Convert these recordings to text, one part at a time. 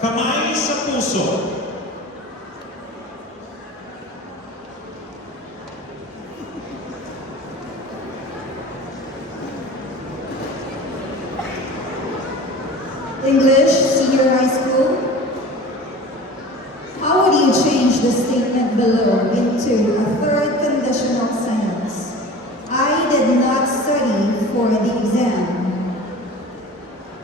Kamay sa puso. English, senior high school. How would you change the statement below into a third conditional sentence? I did not study for the exam.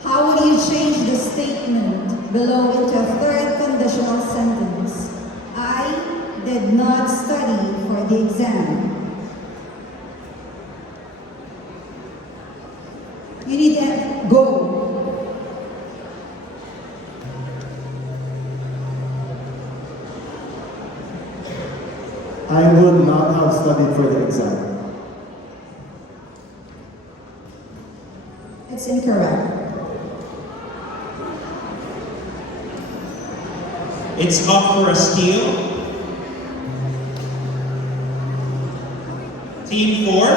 How would you change the statement below into a third conditional sentence? I did not study for the exam. You need to go. I would not have studied for the exam. It's incorrect. It's up for a steal. Team 4.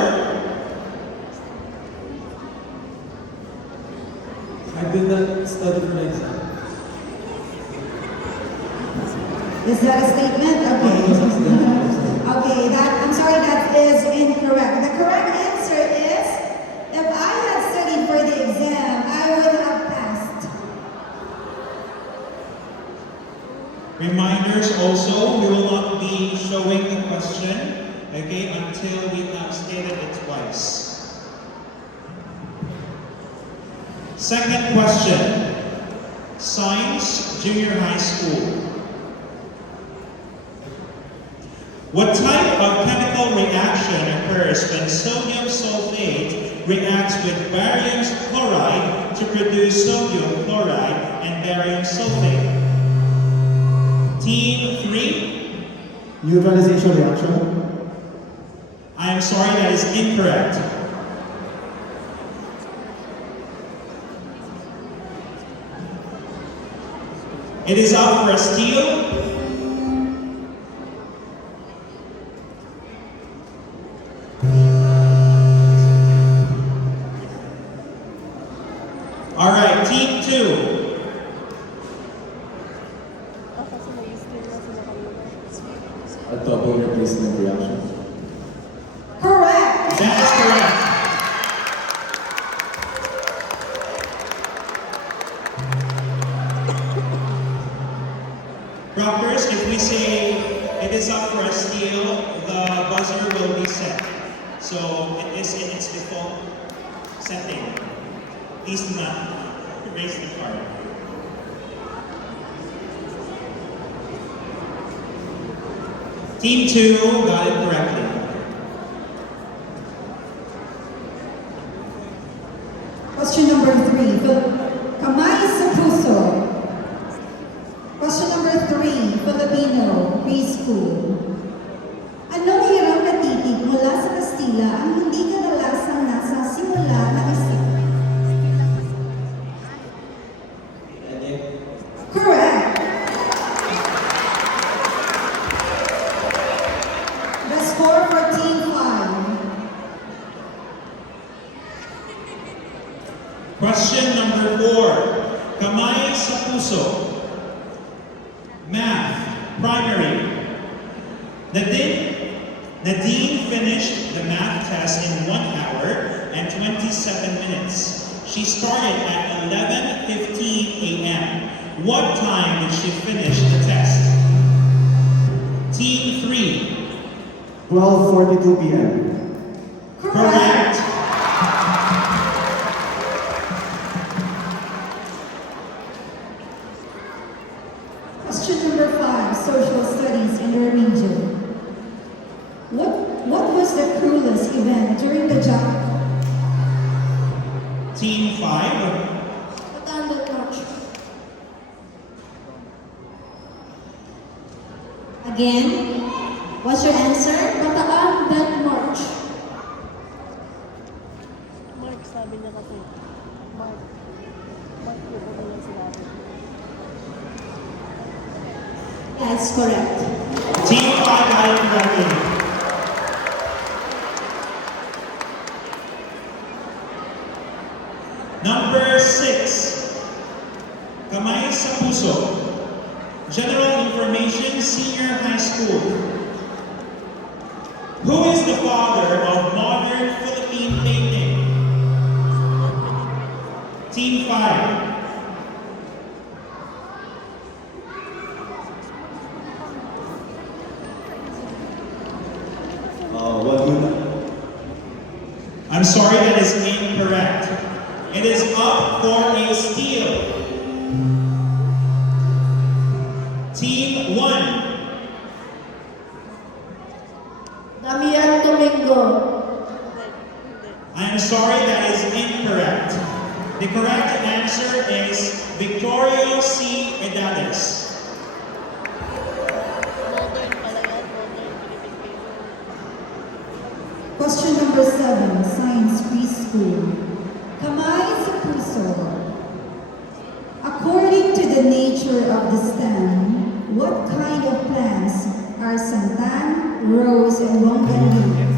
I did not study for the exam. Is that a statement? Okay, I'm sorry, that is incorrect. The correct answer is, if I had studied for the exam, I would have passed. Reminders also, we will not be showing the question, okay, until we have stated it twice. Second question, Science Junior High School. What type of chemical reaction occurs when sodium sulfate reacts with barium chloride to produce sodium chloride and barium sulfate? Team 3. Neutralization reaction. I am sorry, that is incorrect. It is up for a steal. All right, team 2. A double replacement reaction. Correct. That is correct. Rockers, if we say it is up for a steal, the buzzer will be set. So it is in its default setting. Please do not raise the card. Team 2 got it correctly. Question number 3. Kamay sa puso. Question number 3. Filipino preschool. Anong hirang na titig mula sa Kastila ang hindi kadalasang nasa simula ng isip? Correct. The score for Team 5. Question number 4. Kamay sa puso. Math, primary. Nadine finished the math test in 1 hour and 27 minutes. She started at 11:15 a.m. What time did she finish the test? Team 3. 12:42 p.m. Correct. Question number 5. Social studies in your region. What was the cruelest event during the job? Team 5. Bataan March. Again, what's your answer? Bataan that March. Mark, sabi niya kasi. Mark. Mark, yun ba niya sinabi? That's correct. Team 5 got it correctly. Number 6. Kamay sa Puso. General Information, Senior High School. Who is the father of modern Philippine painting? Team 5. What you? I'm sorry, that is incorrect. It is up for a steal. Team 1. Damian Domingo. I am sorry, that is incorrect. The correct answer is Victorio C. Edades. Modern pala yan. Modern Philippine painter. Question number 7, Science Preschool. Kamay sa puso. According to the nature of the stem, what kind of plants are santan, rose, and longganimum?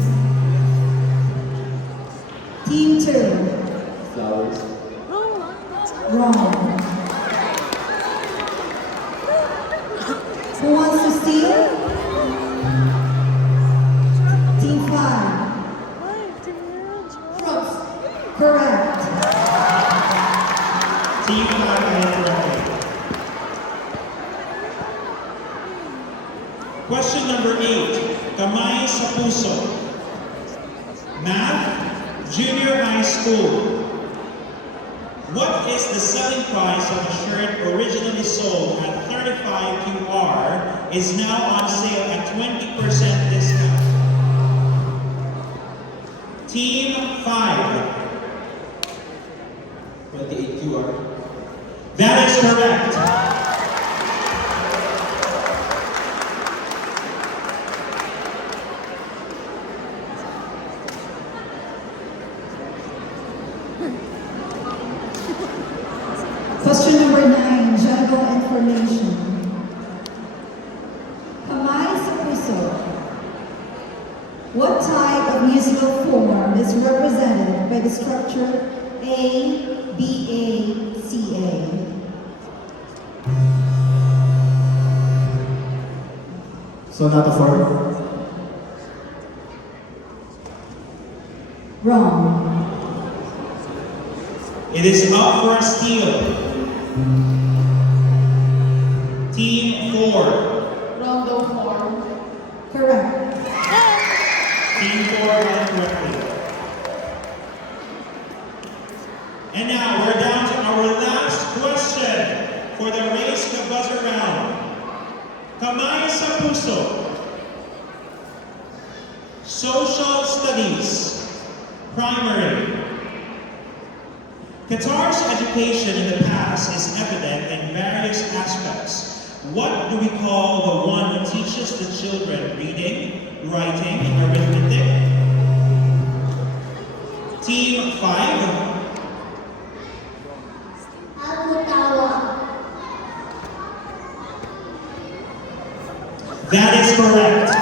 Team 2. Flowers. Wrong. Who wants to steal? Team 5. Ay, tingnan. Shrubs. Correct. Team 5 incorrectly. Question number 8. Kamay sa puso. Math, Junior High School. What is the selling price of a shirt originally sold at 35 QR is now on sale at 20% discount? Team 5. 28 QR. That is correct. Question number 9, general information. Kamay sa puso. What type of musical form is represented by the structure A, B, A, C, A? Sonata form. Wrong. It is up for a steal. Team 4. Rondo form. Correct. Team 4 incorrectly. And now we're down to our last question for the Race the Buzzer round. Kamay sa puso. Social Studies. Primary. Qatar's education in the past is evident in various aspects. What do we call the one who teaches the children reading, writing, and arithmetic? Team 5. That is correct.